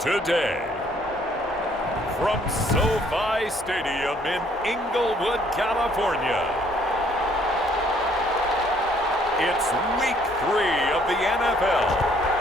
today. From SoFi Stadium in Inglewood, California, it's Week 3 of the NFL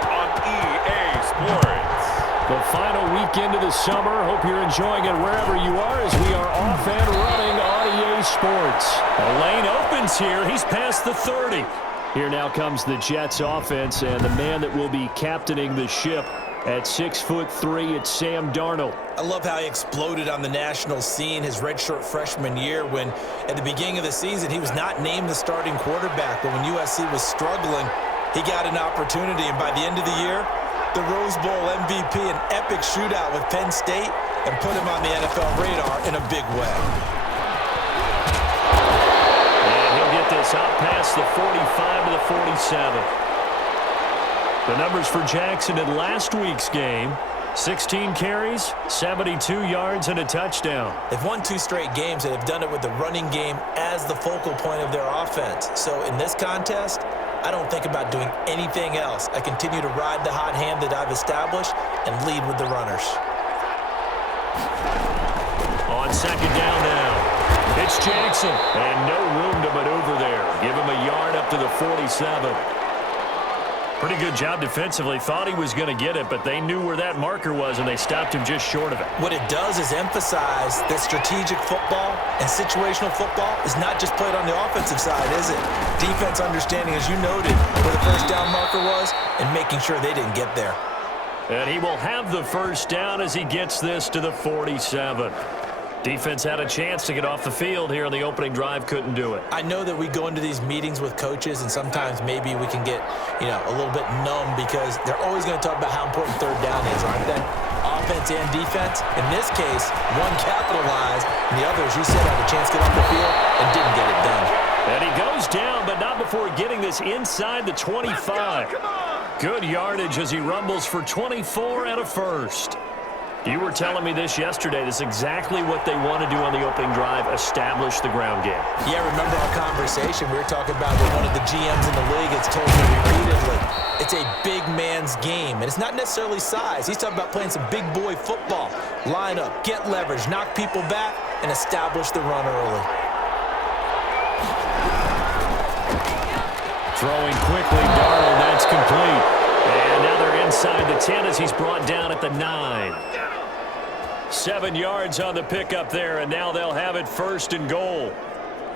on EA Sports. The final weekend of the summer. Hope you're enjoying it wherever you are as we are off and running on EA Sports. A lane opens here. He's past the 30. Here now comes the Jets offense, and the man that will be captaining the ship at 6'3", it's Sam Darnold. I love how he exploded on the national scene his redshirt freshman year when, at the beginning of the season, he was not named the starting quarterback. But when USC was struggling, he got an opportunity. And by the end of the year, the Rose Bowl MVP, an epic shootout with Penn State, and put him on the NFL radar in a big way. And he'll get this out past the 45 to the 47. The numbers for Jackson in last week's game: 16 carries, 72 yards, and a touchdown. They've won 2 straight games, and have done it with the running game as the focal point of their offense. So in this contest, I don't think about doing anything else. I continue to ride the hot hand that I've established and lead with the runners. On second down now, it's Jackson, and no room to maneuver there. Give him a yard up to the 47. Pretty good job defensively. Thought he was going to get it, but they knew where that marker was, and they stopped him just short of it. What it does is emphasize that strategic football and situational football is not just played on the offensive side, is it? Defense understanding, as you noted, where the first down marker was and making sure they didn't get there. And he will have the first down as he gets this to the 47. Defense had a chance to get off the field here on the opening drive, couldn't do it. I know that we go into these meetings with coaches, and sometimes maybe we can get, a little bit numb because they're always going to talk about how important third down is, aren't they? Offense and defense. In this case, one capitalized, and the other, as you said, had a chance to get off the field and didn't get it done. And he goes down, but not before getting this inside the 25. Good yardage as he rumbles for 24 and a first. You were telling me this yesterday. This is exactly what they want to do on the opening drive, establish the ground game. Yeah, remember our conversation? We were talking about what one of the GMs in the league has told me repeatedly. It's a big man's game, and it's not necessarily size. He's talking about playing some big boy football. Line up, get leverage, knock people back, and establish the run early. Throwing quickly, Darnold, that's complete. And now they're inside the 10 as he's brought down at the 9. 7 yards on the pickup there, and now they'll have it first and goal.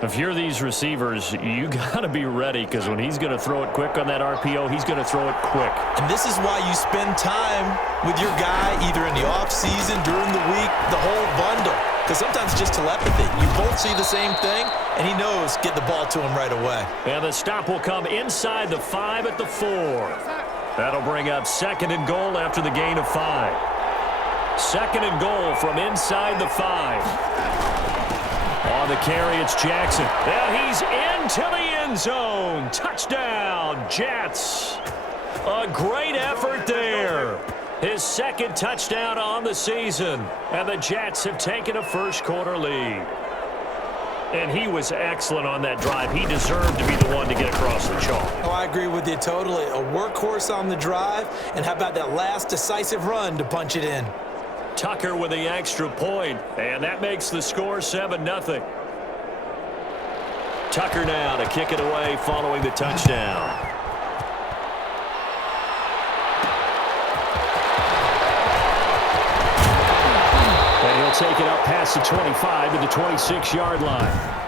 If you're these receivers, you got to be ready, because when he's going to throw it quick on that RPO, he's going to throw it quick. And this is why you spend time with your guy either in the offseason, during the week, the whole bundle. Because sometimes it's just telepathy. You both see the same thing, and he knows get the ball to him right away. And the stop will come inside the 5 at the 4. That'll bring up second and goal after the gain of 5. Second and goal from inside the 5. On the carry, it's Jackson. And he's into the end zone. Touchdown, Jets. A great effort there. His second touchdown on the season. And the Jets have taken a first-quarter lead. And he was excellent on that drive. He deserved to be the one to get across the chalk. Oh, I agree with you totally. A workhorse on the drive. And how about that last decisive run to punch it in? Tucker with the extra point, and that makes the score 7-0. Tucker now to kick it away following the touchdown. And he'll take it up past the 25 to the 26-yard line.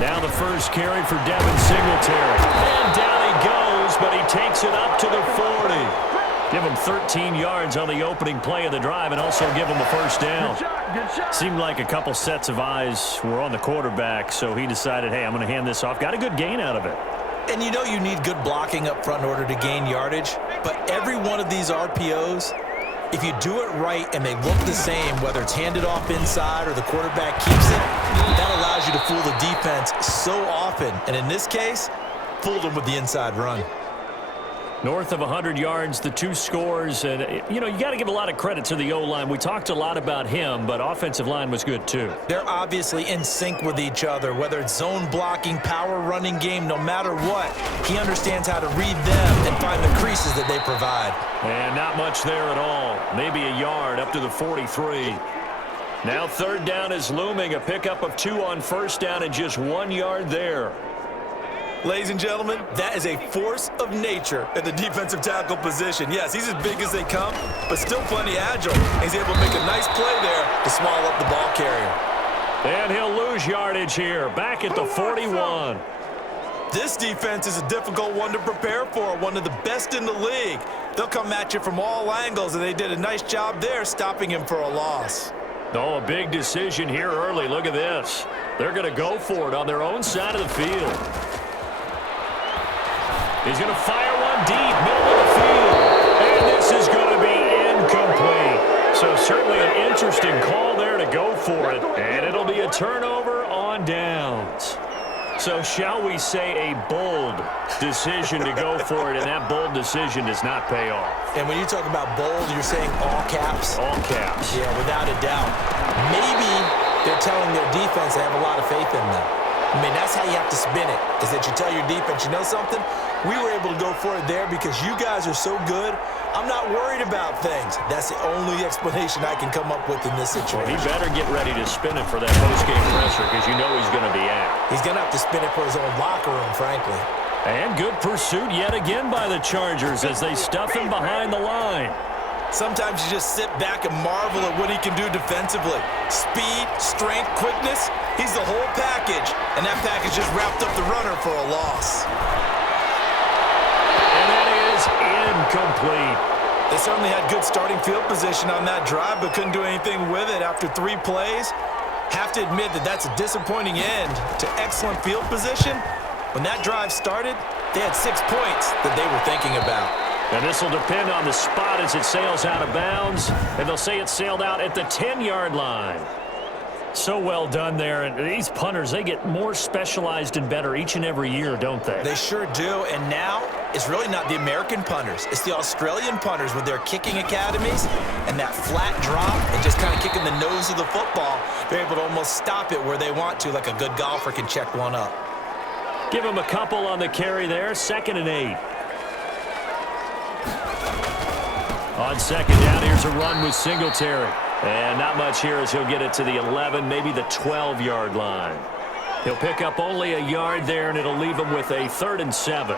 Now the first carry for Devin Singletary. And down he goes, but he takes it up to the 40. Give him 13 yards on the opening play of the drive and also give him a first down. Good shot. Seemed like a couple sets of eyes were on the quarterback, so he decided, hey, I'm going to hand this off. Got a good gain out of it. And you know you need good blocking up front in order to gain yardage. But every one of these RPOs, if you do it right and they look the same, whether it's handed off inside or the quarterback keeps it, that allows you to fool the defense so often. And in this case, fooled them with the inside run. North of 100 yards, the two scores. And, you know, you got to give a lot of credit to the O-line. We talked a lot about him, but offensive line was good too. They're obviously in sync with each other, whether it's zone blocking, power running game, no matter what. He understands how to read them and find the creases that they provide. And not much there at all. Maybe a yard up to the 43. Now third down is looming. A pickup of 2 on first down and just 1 yard there. Ladies and gentlemen, that is a force of nature at the defensive tackle position. Yes, he's as big as they come, but still plenty agile. He's able to make a nice play there to swallow up the ball carrier. And he'll lose yardage here, back at the 41. This defense is a difficult one to prepare for, one of the best in the league. They'll come at you from all angles, and they did a nice job there stopping him for a loss. Oh, a big decision here early. Look at this. They're going to go for it on their own side of the field. He's going to fire one deep, middle of the field. And this is going to be incomplete. So certainly an interesting call there to go for it. And it'll be a turnover on downs. So shall we say a bold decision to go for it, and that bold decision does not pay off. And when you talk about bold, you're saying all caps? All caps. Yeah, without a doubt. Maybe they're telling their defense they have a lot of faith in them. I mean, that's how you have to spin it, is that you tell your defense, you know something? We were able to go for it there because you guys are so good. I'm not worried about things. That's the only explanation I can come up with in this situation. Well, he better get ready to spin it for that post-game pressure because you know he's going to be out. He's going to have to spin it for his own locker room, frankly. And good pursuit yet again by the Chargers as they stuff him behind the line. Sometimes you just sit back and marvel at what he can do defensively. Speed, strength, quickness, he's the whole package. And that package just wrapped up the runner for a loss. And that is incomplete. They certainly had good starting field position on that drive, but couldn't do anything with it after 3 plays. Have to admit that that's a disappointing end to excellent field position. When that drive started, they had 6 points that they were thinking about. And this will depend on the spot as it sails out of bounds. And they'll say it sailed out at the 10-yard line. So well done there. And these punters, they get more specialized and better each and every year, don't they? They sure do. And now it's really not the American punters. It's the Australian punters with their kicking academies and that flat drop and just kind of kicking the nose of the football. They're able to almost stop it where they want to, like a good golfer can check one up. Give him a couple on the carry there. 2nd and 8. On 2nd down, here's a run with Singletary. And not much here as he'll get it to the 11, maybe the 12-yard line. He'll pick up only a yard there, and it'll leave him with a 3rd and 7.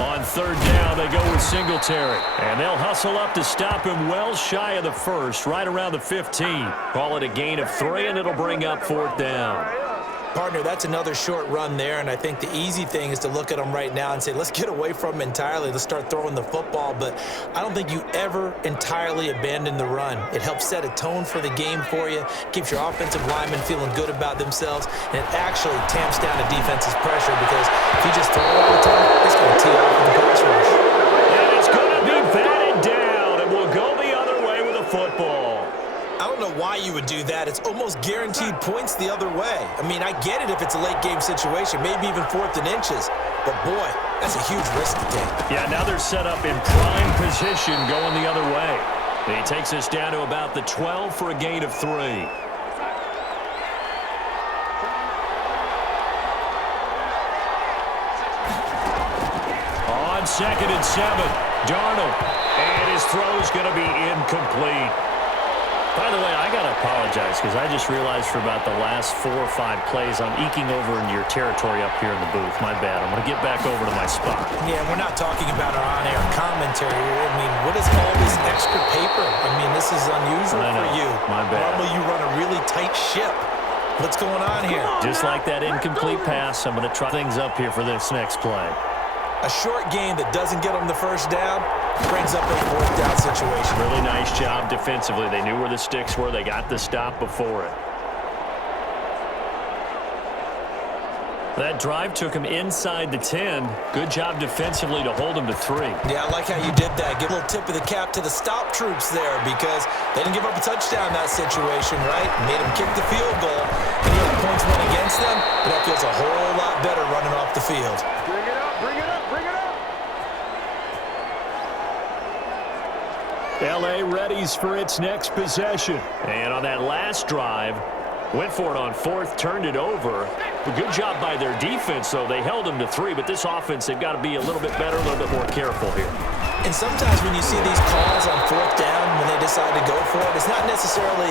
On 3rd down, they go with Singletary. And they'll hustle up to stop him well shy of the 1st, right around the 15. Call it a gain of 3, and it'll bring up 4th down. Partner, that's another short run there, and I think the easy thing is to look at them right now and say, let's get away from them entirely. Let's start throwing the football, but I don't think you ever entirely abandon the run. It helps set a tone for the game for you, keeps your offensive linemen feeling good about themselves, and it actually tamps down a defense's pressure because if you just throw it all the time, it's going to tee off with the pass rush. And it's going to be batted down, and we'll go the other way with a football. I don't know why you would do that. It's almost guaranteed points the other way. I mean, I get it if it's a late game situation, maybe even 4th and inches. But, boy, that's a huge risk to take. Yeah, now they're set up in prime position going the other way. He takes us down to about the 12 for a gain of 3. On 2nd and 7, Darnold. And his throw's going to be incomplete. By the way, I got to apologize because I just realized for about the last 4 or 5 plays, I'm eking over into your territory up here in the booth. My bad. I'm going to get back over to my spot. Yeah, we're not talking about our on-air commentary. I mean, what is all this extra paper? I mean, this is unusual for you. My bad. Normally you run a really tight ship. What's going on here? Just like that incomplete pass, I'm going to try things up here for this next play. A short game that doesn't get them the 1st down brings up a 4th down situation. Really nice job defensively. They knew where the sticks were. They got the stop before it. That drive took him inside the 10. Good job defensively to hold him to 3. Yeah, I like how you did that. Give a little tip of the cap to the stop troops there because they didn't give up a touchdown in that situation, right? Made them kick the field goal. And he had points went against them, but that feels a whole lot better running off the field. Bring it up. L.A. readies for its next possession. And on that last drive, went for it on fourth, turned it over. A good job by their defense, though. They held them to 3, but this offense, they've got to be a little bit better, a little bit more careful here. And sometimes when you see these calls on fourth down, when they decide to go for it, it's not necessarily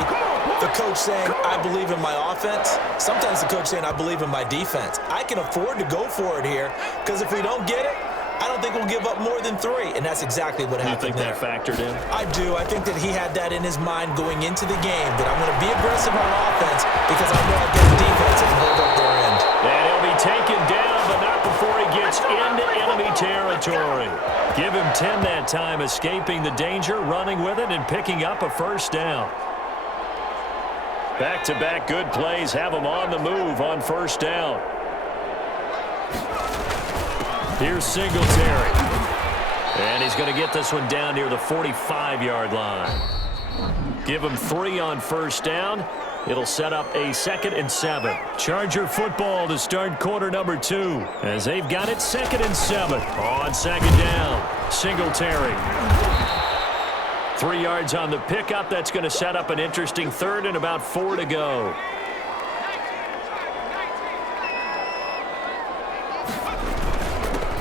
the coach saying, I believe in my offense. Sometimes the coach saying, I believe in my defense. I can afford to go for it here because if we don't get it, I don't think we'll give up more than 3, and that's exactly what happened there. You think that factored in? I do. I think that he had that in his mind going into the game, that I'm going to be aggressive on offense because I know I've got a defense that can hold up their end. And he'll be taken down, but not before he gets into enemy territory. Give him 10 that time, escaping the danger, running with it, and picking up a first down. Back-to-back good plays have him on the move on first down. Here's Singletary. And he's going to get this one down near the 45-yard line. Give him 3 on first down. It'll set up a 2nd and 7. Charger football to start quarter number 2. As they've got it 2nd and 7. On 2nd down, Singletary. 3 yards on the pickup. That's going to set up an interesting 3rd and about 4 to go.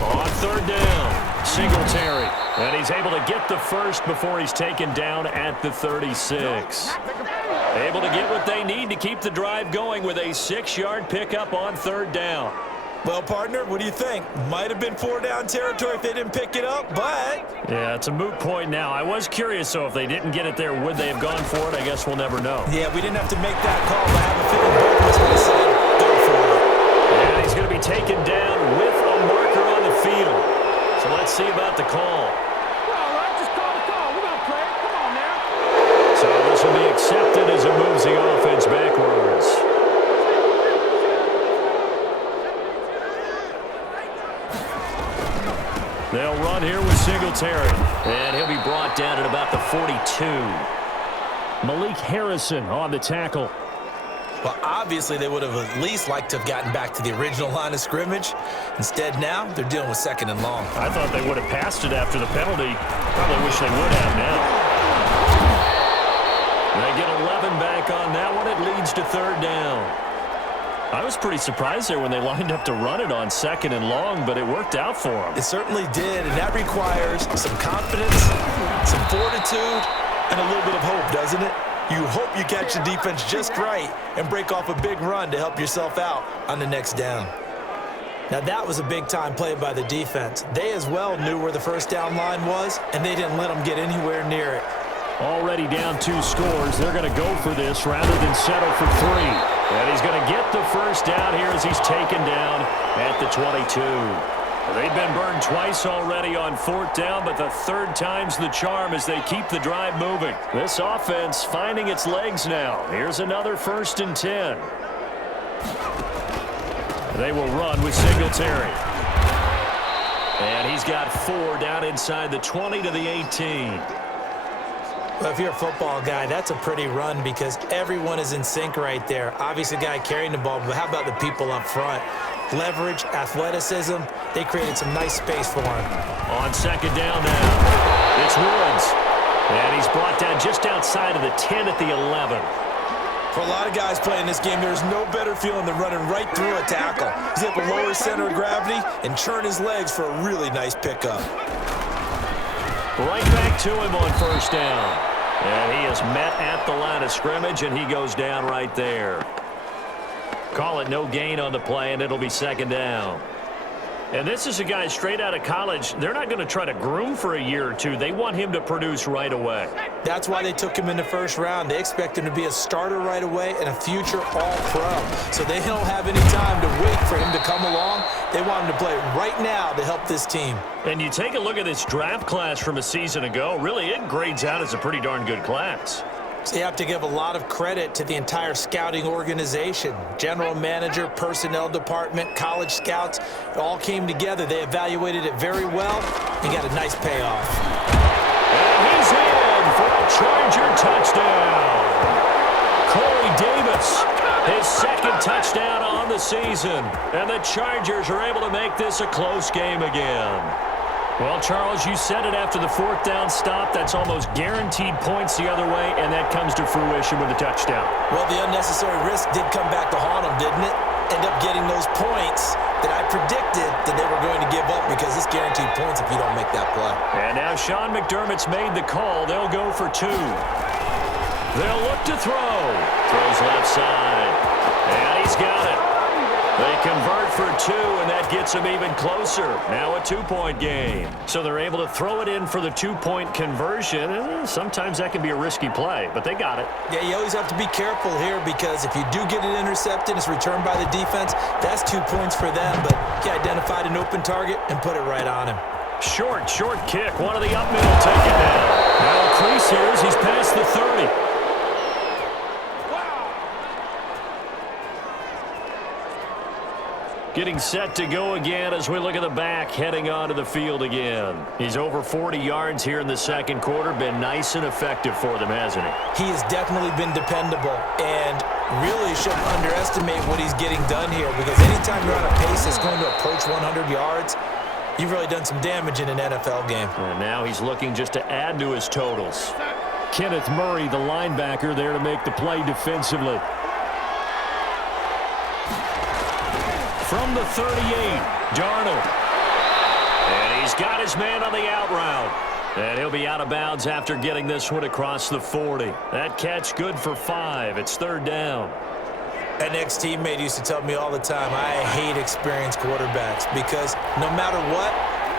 On 3rd down, Singletary. And he's able to get the first before he's taken down at the 36. Able to get what they need to keep the drive going with a 6-yard pickup on 3rd down. Well, partner, what do you think? Might have been 4-down territory if they didn't pick it up, but... Yeah, it's a moot point now. I was curious, though, if they didn't get it there, would they have gone for it? I guess we'll never know. Yeah, we didn't have to make that call, but I have a feeling both of us would have said, go for it. And he's going to be taken down with a marker on the field. So let's see about the call. So this will be accepted as it moves the offense backwards. They'll run here with Singletary. And he'll be brought down at about the 42. Malik Harrison on the tackle. Well, obviously they would have at least liked to have gotten back to the original line of scrimmage. Instead, now they're dealing with 2nd and long. I thought they would have passed it after the penalty. Probably wish they would have now. They get 11 back on that one. It leads to 3rd down. I was pretty surprised there when they lined up to run it on 2nd and long, but it worked out for them. It certainly did, and that requires some confidence, some fortitude, and a little bit of hope, doesn't it? You hope you catch the defense just right and break off a big run to help yourself out on the next down. Now, that was a big-time play by the defense. They as well knew where the first down line was, and they didn't let them get anywhere near it. Already down 2 scores. They're going to go for this rather than settle for 3. And he's going to get the first down here as he's taken down at the 22. They've been burned twice already on 4th down, but the 3rd time's the charm as they keep the drive moving. This offense finding its legs now. Here's another 1st and 10. They will run with Singletary. And he's got 4 down inside the 20 to the 18. Well, if you're a football guy, that's a pretty run because everyone is in sync right there. Obviously, the guy carrying the ball, but how about the people up front? Leverage, athleticism, they created some nice space for him. On 2nd down now, it's Woods. And he's brought down just outside of the 10 at the 11. For a lot of guys playing this game, there's no better feeling than running right through a tackle. He's able to lower his center of gravity and churn his legs for a really nice pickup. Right back to him on 1st down. And he is met at the line of scrimmage, and he goes down right there. Call it no gain on the play, and it'll be 2nd down. And this is a guy straight out of college. They're not going to try to groom for a year or 2. They want him to produce right away. That's why they took him in the 1st round. They expect him to be a starter right away and a future all-pro. So they don't have any time to wait for him to come along. They want him to play right now to help this team. And you take a look at this draft class from a season ago. Really, it grades out as a pretty darn good class. So you have to give a lot of credit to the entire scouting organization. General manager, personnel department, college scouts, it all came together. They evaluated it very well and got a nice payoff. And he's in for a Charger touchdown. Corey Davis, his 2nd Second touchdown on the season. And the Chargers are able to make this a close game again. Well, Charles, you said it after the fourth down stop. That's almost guaranteed points the other way, and that comes to fruition with a touchdown. Well, the unnecessary risk did come back to haunt them, didn't it? End up getting those points that I predicted that they were going to give up because it's guaranteed points if you don't make that play. And now Sean McDermott's made the call. They'll go for two. They'll look to throw. Throws left side. And he's got it. They convert for two, and that gets them even closer. Now a two-point game. So they're able to throw it in for the two-point conversion. And sometimes that can be a risky play, but they got it. Yeah, you always have to be careful here because if you do get it intercepted, it's returned by the defense. That's 2 points for them, but he identified an open target and put it right on him. Short kick. One of the up middle take it down. Now a crease here as he's past the 30. Getting set to go again as we look at the back, heading onto the field again. He's over 40 yards here in the second quarter. Been nice and effective for them, hasn't he? He has definitely been dependable and really shouldn't underestimate what he's getting done here because anytime you're on a pace that's going to approach 100 yards, you've really done some damage in an NFL game. And now he's looking just to add to his totals. Kenneth Murray, the linebacker, there to make the play defensively. From the 38, Darnold. And he's got his man on the out route. And he'll be out of bounds after getting this one across the 40. That catch good for 5. It's third down. An ex-teammate used to tell me all the time, I hate experienced quarterbacks because no matter what,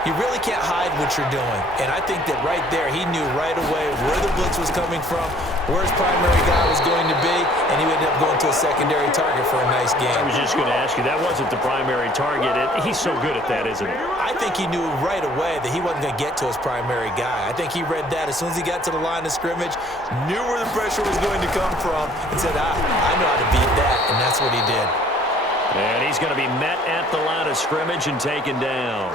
you really can't hide what you're doing. And I think that right there, he knew right away where the blitz was coming from, where his primary guy was going to be, and he ended up going to a secondary target for a nice game. I was just going to ask you, that wasn't the primary target. He's so good at that, isn't he? I think he knew right away that he wasn't going to get to his primary guy. I think he read that as soon as he got to the line of scrimmage, knew where the pressure was going to come from, and said, I know how to beat that, and that's what he did. And he's going to be met at the line of scrimmage and taken down.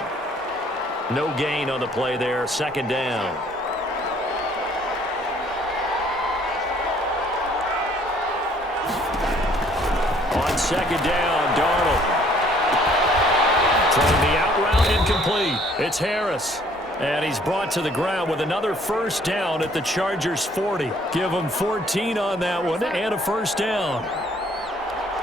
No gain on the play there, second down. On second down, Darnold. Throwing the out route incomplete. It's Harris. And he's brought to the ground with another first down at the Chargers 40. Give them 14 on that one and a first down.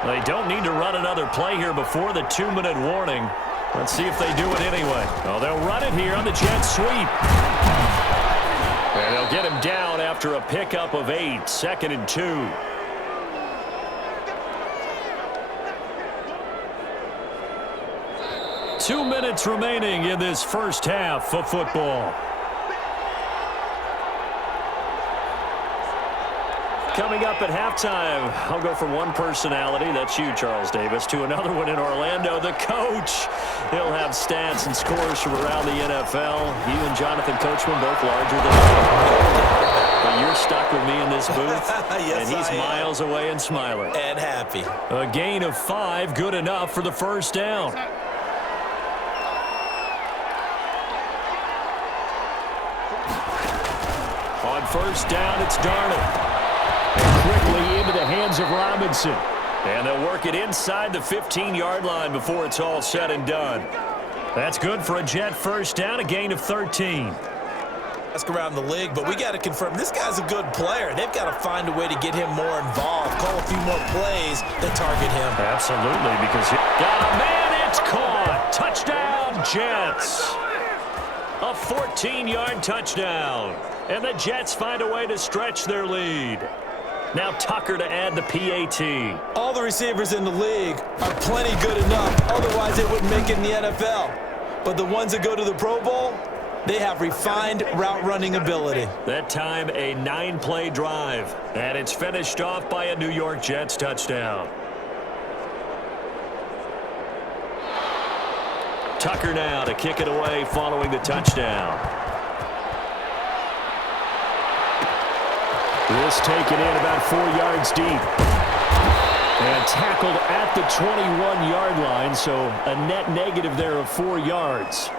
They don't need to run another play here before the 2-minute warning. Let's see if they do it anyway. Oh, they'll run it here on the jet sweep. And they'll get him down after a pickup of 8. Second and 2. Two minutes remaining in this first half of football. Coming up at halftime, I'll go from one personality, that's you, Charles Davis, to another one in Orlando, the coach. He'll have stats and scores from around the NFL. You and Jonathan Coachman both larger than me. But you're stuck with me in this booth, Yes, and he's miles away and smiling. And happy. A gain of 5, good enough for the first down. On first down, it's Darnold. And quickly into the hands of Robinson. And they'll work it inside the 15-yard line before it's all said and done. That's good for a Jet first down, a gain of 13. Ask around the league, but we got to confirm this guy's a good player. They've got to find a way to get him more involved, call a few more plays that target him. Absolutely, because he got a man, it's caught. Touchdown, Jets. A 14-yard touchdown. And the Jets find a way to stretch their lead. Now Tucker to add the PAT. All the receivers in the league are plenty good enough. Otherwise, they wouldn't make it in the NFL. But the ones that go to the Pro Bowl, they have refined route running ability. That time, a 9-play drive. And it's finished off by a New York Jets touchdown. Tucker now to kick it away following the touchdown. This taken in about 4 yards deep. And tackled at the 21-yard line, so a net negative there of 4 yards.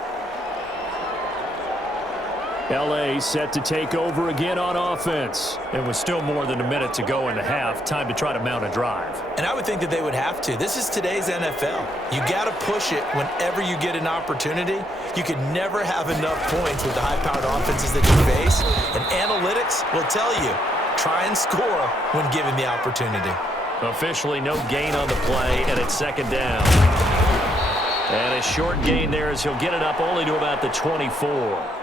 L.A. set to take over again on offense. And with still more than a minute to go in the half, time to try to mount a drive. And I would think that they would have to. This is today's NFL. You got to push it whenever you get an opportunity. You can never have enough points with the high-powered offenses that you face. And analytics will tell you, try and score when given the opportunity. Officially no gain on the play, and it's second down. And a short gain there as he'll get it up only to about the 24.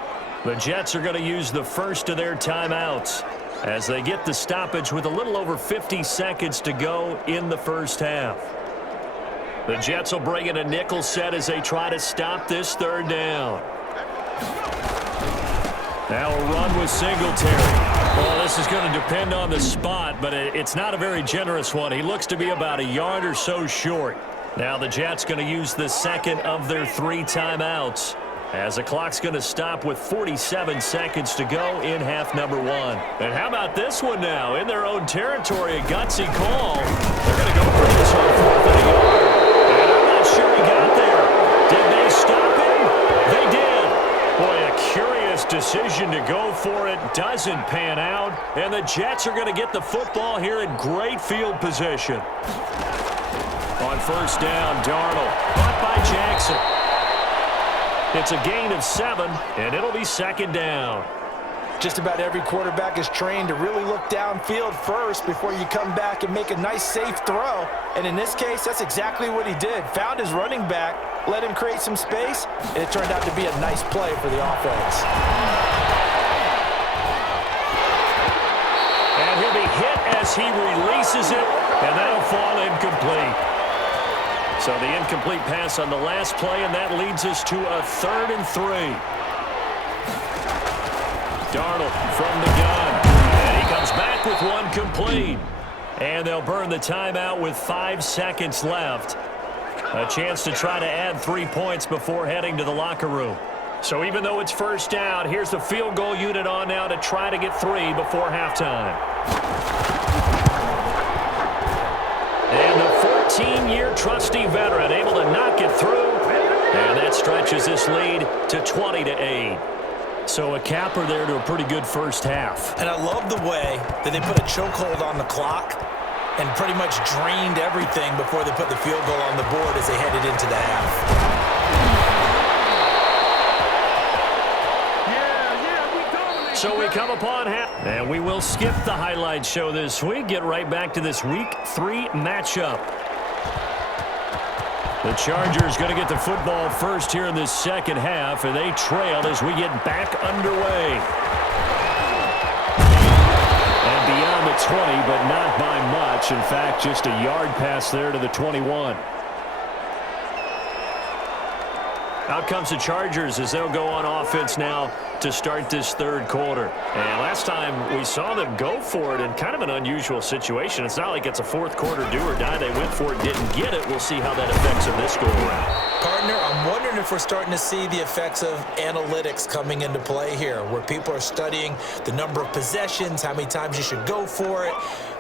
The Jets are going to use the first of their timeouts as they get the stoppage with a little over 50 seconds to go in the first half. The Jets will bring in a nickel set as they try to stop this third down. Now a run with Singletary. Well, this is going to depend on the spot, but it's not a very generous one. He looks to be about a yard or so short. Now the Jets going to use the second of their 3 timeouts, as the clock's going to stop with 47 seconds to go in half number 1. And how about this one now? In their own territory, a gutsy call. They're going to go for this on 4th and a yard. And I'm not sure he got there. Did they stop him? They did. Boy, a curious decision to go for it. Doesn't pan out. And the Jets are going to get the football here in great field position. On first down, Darnold. Caught by Jackson. It's a gain of 7, and it'll be second down. Just about every quarterback is trained to really look downfield first before you come back and make a nice, safe throw. And in this case, that's exactly what he did. Found his running back, let him create some space, and it turned out to be a nice play for the offense. And he'll be hit as he releases it, and that'll fall incomplete. So the incomplete pass on the last play, and that leads us to a 3rd and 3. Darnold from the gun, and he comes back with one complete. And they'll burn the timeout with 5 seconds left. A chance to try to add 3 points before heading to the locker room. So even though it's first down, here's the field goal unit on now to try to get 3 before halftime. And the 14-year trusty veteran able to knock it through. And that stretches this lead to 20-8. So a capper there to a pretty good first half. And I love the way that they put a chokehold on the clock and pretty much drained everything before they put the field goal on the board as they headed into the half. So we come upon half, and we will skip the highlight show this week. Get right back to this Week 3 matchup. The Chargers going to get the football first here in this second half, and they trail as we get back underway. And beyond the 20, but not by much. In fact, just a yard pass there to the 21. Out comes the Chargers as they'll go on offense now to start this third quarter. And last time we saw them go for it in kind of an unusual situation. It's not like it's a fourth quarter do or die. They went for it, didn't get it. We'll see how that affects them this go around. Partner, I'm wondering if we're starting to see the effects of analytics coming into play here, where people are studying the number of possessions, how many times you should go for it,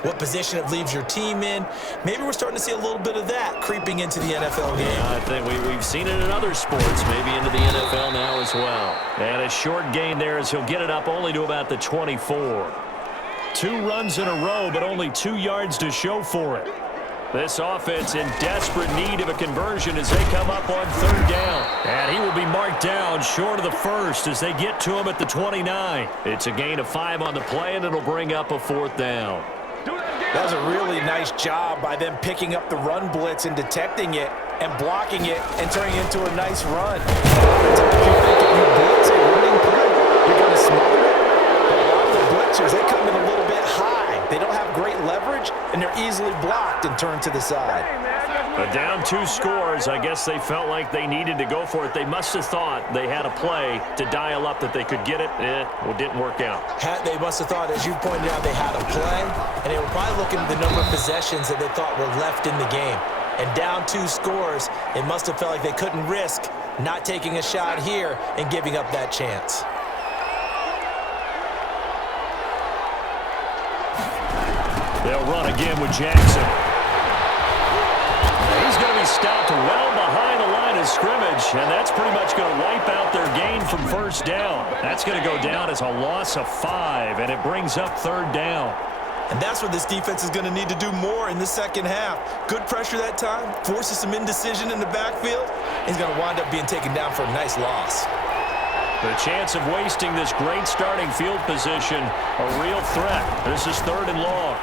what position it leaves your team in. Maybe we're starting to see a little bit of that creeping into the NFL game. Yeah, I think we've seen it in other sports, maybe into the NFL now as well. And a short gain there as he'll get it up only to about the 24. 2 runs in a row, but only 2 yards to show for it. This offense in desperate need of a conversion as they come up on third down. And he will be marked down short of the first as they get to him at the 29. It's a gain of 5 on the play, and it'll bring up a 4th down. That was a really nice job by them picking up the run blitz and detecting it and blocking it and turning it into a nice run. Oftentimes you think if you blitz a running play, you're going to smother it. But a lot of the blitzers, they come in a little bit high. They don't have great leverage, and they're easily blocked and turned to the side. But down 2 scores, I guess they felt like they needed to go for it. They must have thought they had a play to dial up that they could get it. Well, it didn't work out. They must have thought, as you pointed out, they had a play, and they were probably looking at the number of possessions that they thought were left in the game. And down 2 scores, it must have felt like they couldn't risk not taking a shot here and giving up that chance. They'll run again with Jackson. He's going to be stopped well behind the line line of scrimmage, and that's pretty much going to wipe out their gain from first down. That's going to go down as a loss of 5, and it brings up third down. And that's what this defense is going to need to do more in the second half. Good pressure that time, forces some indecision in the backfield. He's going to wind up being taken down for a nice loss. The chance of wasting this great starting field position, a real threat. This is third and long.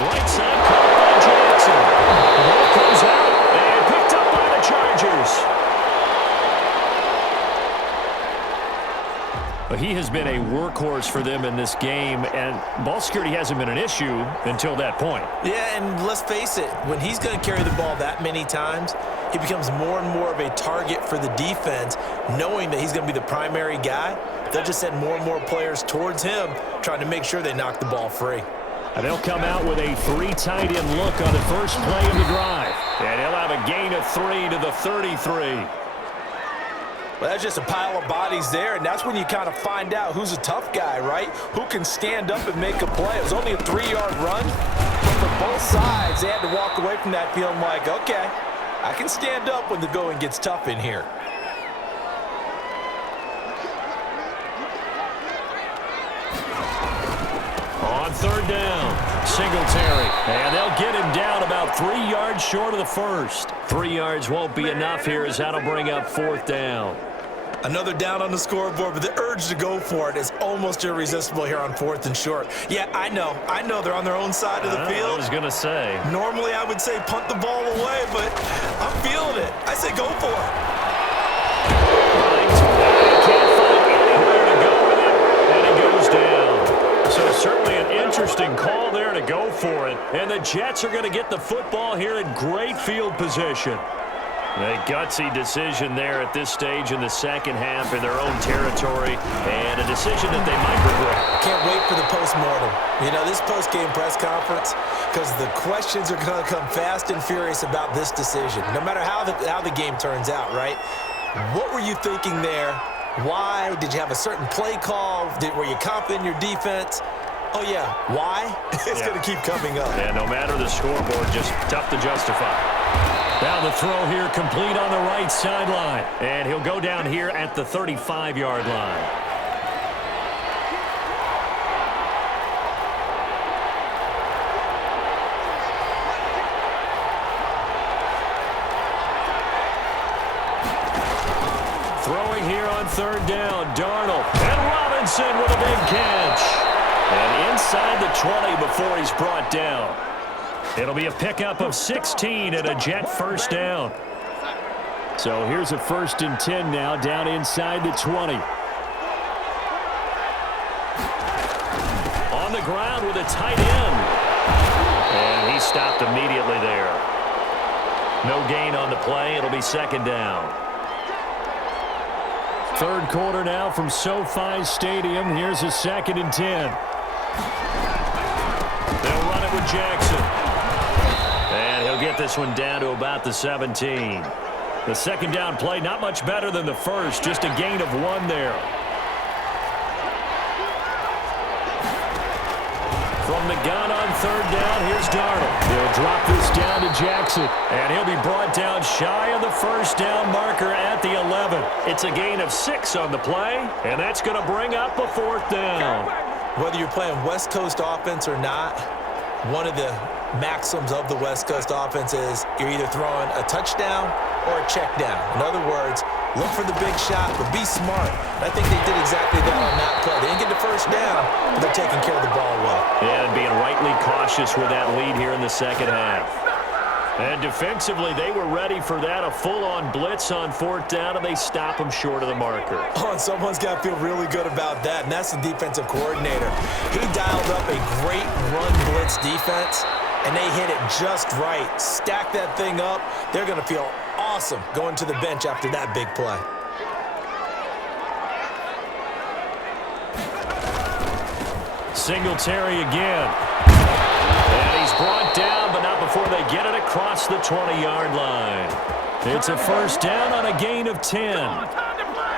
Right side caught by Jackson. The ball comes out and picked up by the Chargers. But he has been a workhorse for them in this game, and ball security hasn't been an issue until that point. Yeah, and let's face it, when he's going to carry the ball that many times, he becomes more and more of a target for the defense, knowing that he's going to be the primary guy. They'll just send more and more players towards him, trying to make sure they knock the ball free. And they'll come out with a 3 tight end look on the first play of the drive. And he'll have a gain of 3 to the 33. Well, that's just a pile of bodies there, and that's when you kind of find out who's a tough guy, right? Who can stand up and make a play. It was only a 3-yard run, but for both sides, they had to walk away from that feeling like, okay, I can stand up when the going gets tough in here. On third down, Singletary. And they'll get him down about 3 yards short of the first. 3 yards won't be enough here as that'll bring up fourth down. Another down on the scoreboard, but the urge to go for it is almost irresistible here on fourth and short. Yeah, I know they're on their own side of the field. I was going to say. Normally I would say punt the ball away, but I'm feeling it. I say go for it. Can't find anywhere to go with it, and it goes down. So certainly an interesting call there to go for it. And the Jets are going to get the football here in great field position. A gutsy decision there at this stage in the second half in their own territory, and a decision that they might regret. Can't wait for the post-mortem. You know, this post-game press conference, because the questions are going to come fast and furious about this decision, no matter how the game turns out, right? What were you thinking there? Why? Did you have a certain play call? Were you confident in your defense? Oh, yeah. Why? It's going to keep coming up. Yeah, no matter the scoreboard, just tough to justify. Now the throw here complete on the right sideline. And he'll go down here at the 35-yard line. Throwing here on third down, Darnold. And Robinson with a big catch. And inside the 20 before he's brought down. It'll be a pickup of 16 and a Jet first down. So here's a 1st and 10 now down inside the 20. On the ground with a tight end. And he stopped immediately there. No gain on the play. It'll be second down. Third quarter now from SoFi Stadium. Here's a 2nd and 10. They'll run it with Jackson. And he'll get this one down to about the 17. The second down play, not much better than the first, just a gain of 1 there. From the gun on third down, here's Darnold. He'll drop this down to Jackson, and he'll be brought down shy of the first down marker at the 11. It's a gain of 6 on the play, and that's going to bring up a fourth down. Whether you're playing West Coast offense or not, one of the maxims of the West Coast offense is you're either throwing a touchdown or a check down. In other words, look for the big shot, but be smart. And I think they did exactly that on that play. They didn't get the first down, but they're taking care of the ball well. Yeah, and being rightly cautious with that lead here in the second half. And defensively, they were ready for that, a full-on blitz on fourth down, and they stop them short of the marker. Oh, and someone's got to feel really good about that, and that's the defensive coordinator. He dialed up a great run blitz defense, and they hit it just right. Stack that thing up. They're going to feel awesome going to the bench after that big play. Singletary again. And he's brought down, but not before they get it across the 20-yard line. It's a first down on a gain of 10.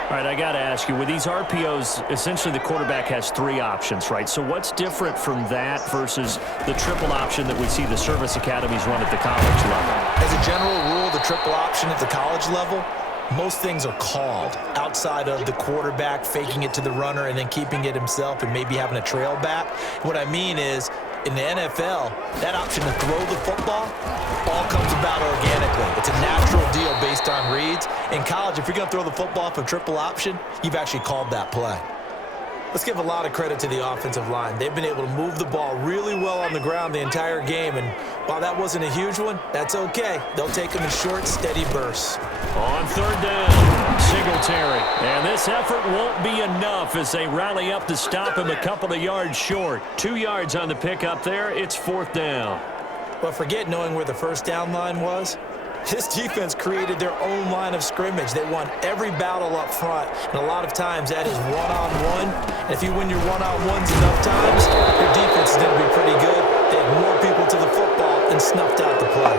All right, I got to ask you, with these RPOs, essentially the quarterback has 3 options, right? So what's different from that versus the triple option that we see the service academies run at the college level? As a general rule, the triple option at the college level, most things are called outside of the quarterback faking it to the runner and then keeping it himself and maybe having a trail back. What I mean is, in the NFL, that option to throw the football all comes about organically. It's a natural deal based on reads. In college, if you're going to throw the football for triple option, you've actually called that play. Let's give a lot of credit to the offensive line. They've been able to move the ball really well on the ground the entire game, and while that wasn't a huge one, that's okay. They'll take them in short, steady bursts. On 3rd down, Singletary. And this effort won't be enough as they rally up to stop him a couple of yards short. 2 yards on the pickup there. It's 4th down. But forget knowing where the first down line was. This defense created their own line of scrimmage. They won every battle up front, and a lot of times that is one-on-one. And if you win your one-on-ones enough times, your defense is going to be pretty good. They had more people to the football and snuffed out the play.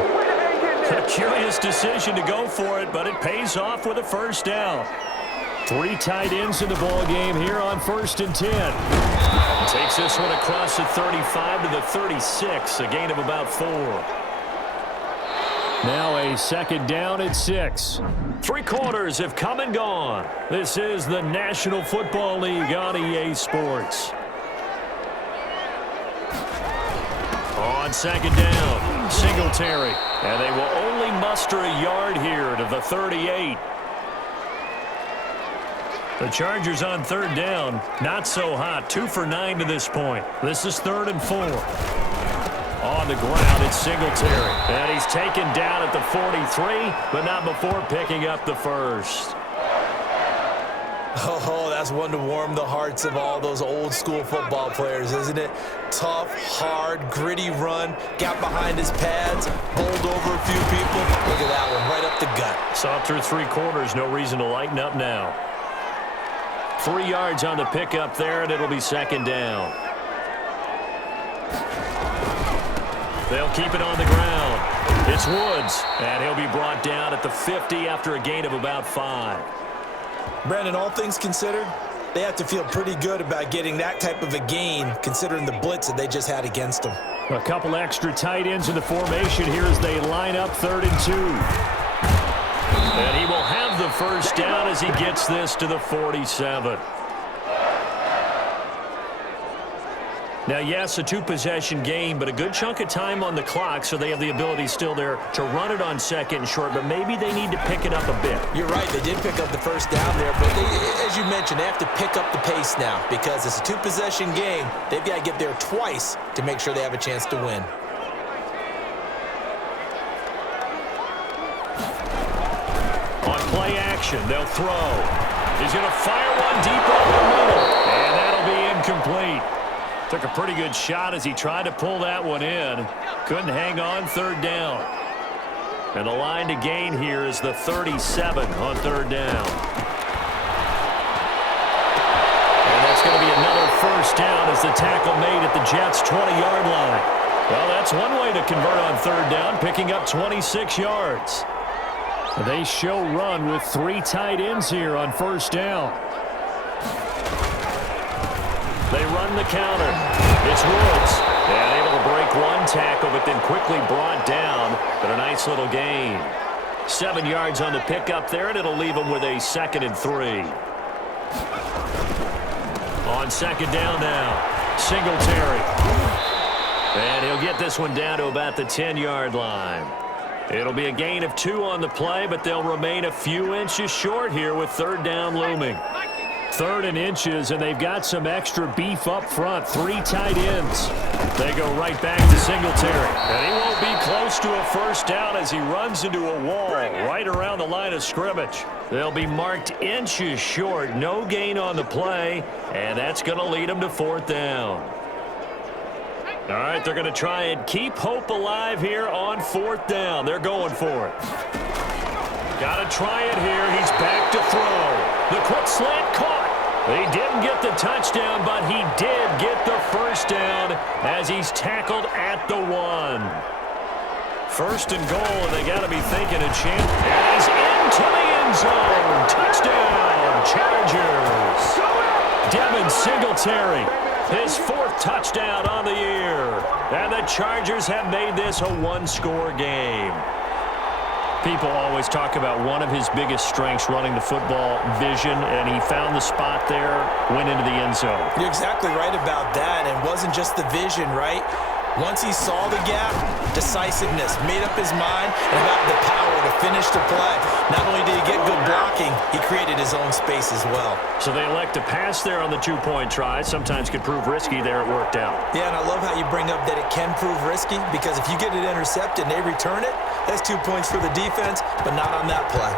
A curious decision to go for it, but it pays off with a 1st down. 3 tight ends in the ball game here on 1st and 10. Takes this one across the 35 to the 36, a gain of about 4. Now a 2nd down at 6. 3 quarters have come and gone. This is the National Football League on EA Sports. On 2nd down, Singletary. And they will only muster a yard here to the 38. The Chargers on 3rd down, not so hot. 2 for 9 to this point. This is 3rd and 4. On the ground, it's Singletary. And he's taken down at the 43, but not before picking up the 1st. Oh, that's one to warm the hearts of all those old school football players, isn't it? Tough, hard, gritty run, got behind his pads, bowled over a few people. Look at that one, right up the gut. Saw through 3 quarters, no reason to lighten up now. 3 yards on the pickup there, and it'll be 2nd down. They'll keep it on the ground. It's Woods, and he'll be brought down at the 50 after a gain of about 5. Brandon, all things considered, they have to feel pretty good about getting that type of a gain considering the blitz that they just had against them. A couple extra tight ends in the formation here as they line up 3rd and 2. And he will have the 1st down as he gets this to the 47. Now, yes, a 2-possession game, but a good chunk of time on the clock, so they have the ability still there to run it on 2nd and short, but maybe they need to pick it up a bit. You're right. They did pick up the 1st down there, but as you mentioned, they have to pick up the pace now because it's a 2-possession game. They've got to get there twice to make sure they have a chance to win. On play action, they'll throw. He's going to fire one deep over the middle, and that'll be incomplete. Took a pretty good shot as he tried to pull that one in. Couldn't hang on 3rd down. And the line to gain here is the 37 on 3rd down. And that's going to be another 1st down as the tackle made at the Jets' 20-yard line. Well, that's one way to convert on 3rd down, picking up 26 yards. They show run with 3 tight ends here on 1st down. They run the counter. It's Woods. And able to break 1 tackle, but then quickly brought down. But a nice little gain. 7 yards on the pickup there, and it'll leave them with a 2nd and 3. On 2nd down now, Singletary. And he'll get this one down to about the 10-yard line. It'll be a gain of 2 on the play, but they'll remain a few inches short here with 3rd down looming. 3rd and inches, and they've got some extra beef up front. 3 tight ends. They go right back to Singletary. And he won't be close to a 1st down as he runs into a wall right around the line of scrimmage. They'll be marked inches short. No gain on the play, and that's going to lead them to 4th down. All right, they're going to try and keep hope alive here on 4th down. They're going for it. Got to try it here. He's back to throw. The quick slant caught. He didn't get the touchdown, but he did get the 1st down as he's tackled at the 1. First and goal, and they got to be thinking a chance. And he's into the end zone. Touchdown, Chargers. Devin Singletary, his 4th touchdown on the year. And the Chargers have made this a one-score game. People always talk about one of his biggest strengths running the football, vision, and he found the spot there, went into the end zone. You're exactly right about that, and it wasn't just the vision, right? Once he saw the gap, decisiveness, made up his mind, and about the power to finish the play. Not only did he get good blocking, he created his own space as well. So they elect to pass there on the 2-point try. Sometimes could prove risky. There it worked out. Yeah, and I love how you bring up that it can prove risky, because if you get it intercepted and they return it, that's 2 points for the defense, but not on that play.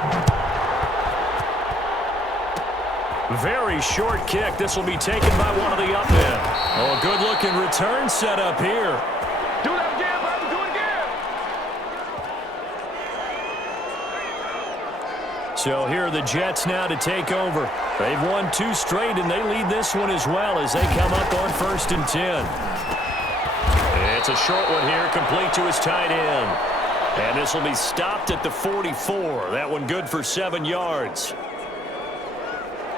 Very short kick. This will be taken by one of the up men. Oh, a good-looking return set up here. Do that again, baby. Do it again. So here are the Jets now to take over. They've won 2 straight, and they lead this one as well as they come up on 1st and 10. It's a short one here, complete to his tight end. And this will be stopped at the 44. That one good for 7 yards.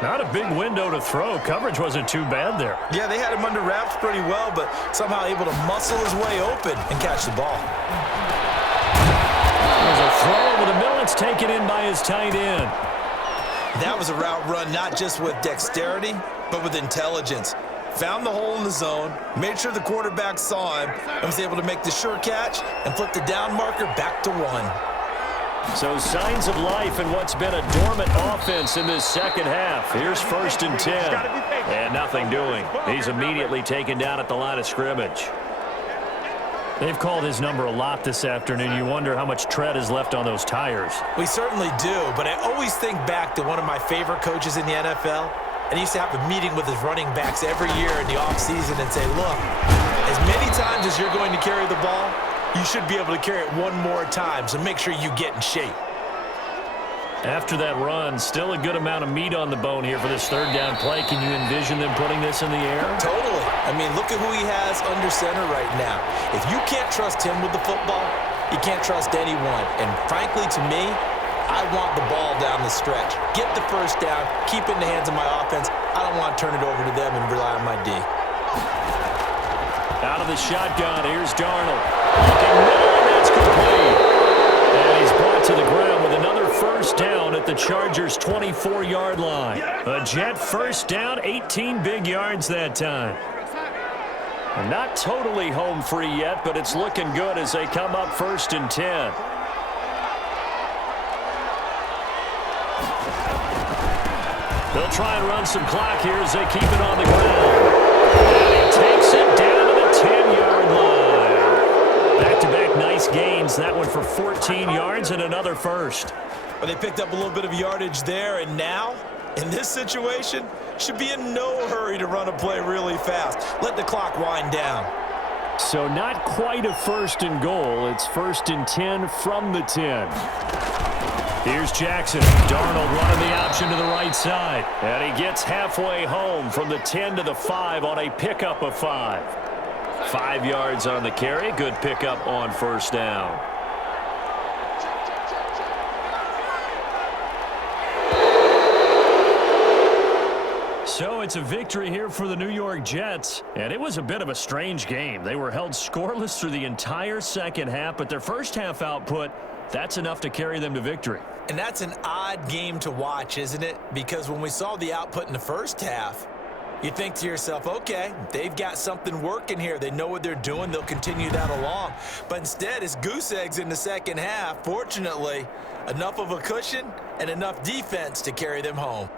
Not a big window to throw. Coverage wasn't too bad there. Yeah, they had him under wraps pretty well, but somehow able to muscle his way open and catch the ball. There's a throw over the middle. It's taken in by his tight end. That was a route run not just with dexterity, but with intelligence. Found the hole in the zone, made sure the quarterback saw him, and was able to make the sure catch and flip the down marker back to 1. So signs of life in what's been a dormant offense in this second half. Here's 1st and 10. And nothing doing. He's immediately taken down at the line of scrimmage. They've called his number a lot this afternoon. You wonder how much tread is left on those tires. We certainly do, but I always think back to one of my favorite coaches in the NFL. And he used to have a meeting with his running backs every year in the offseason and say, look, as many times as you're going to carry the ball, you should be able to carry it one more time, so make sure you get in shape. After that run, still a good amount of meat on the bone here for this 3rd down play. Can you envision them putting this in the air? Totally. I mean, look at who he has under center right now. If you can't trust him with the football, you can't trust anyone. And frankly, to me, I want the ball down the stretch. Get the 1st down, keep it in the hands of my offense. I don't want to turn it over to them and rely on my D. Out of the shotgun, here's Darnold. Looking middle, and that's complete. And he's brought to the ground with another 1st down at the Chargers' 24-yard line. A Jet 1st down, 18 big yards that time. Not totally home free yet, but it's looking good as they come up 1st and 10. They'll try and run some clock here as they keep it on the ground. And he takes it down to the 10-yard line. Back-to-back nice gains. That one for 14 yards and another 1st. But they picked up a little bit of yardage there, and now, in this situation, should be in no hurry to run a play really fast. Let the clock wind down. So not quite a 1st and goal. It's 1st and 10 from the 10. Here's Jackson. Darnold running the option to the right side. And he gets halfway home from the 10 to the 5 on a pickup of 5. 5 yards on the carry. Good pickup on 1st down. So it's a victory here for the New York Jets, and it was a bit of a strange game. They were held scoreless through the entire second half, but their first half output, that's enough to carry them to victory. And that's an odd game to watch, isn't it? Because when we saw the output in the first half, you think to yourself, okay, they've got something working here. They know what they're doing. They'll continue that along. But instead, it's goose eggs in the second half. Fortunately, enough of a cushion and enough defense to carry them home.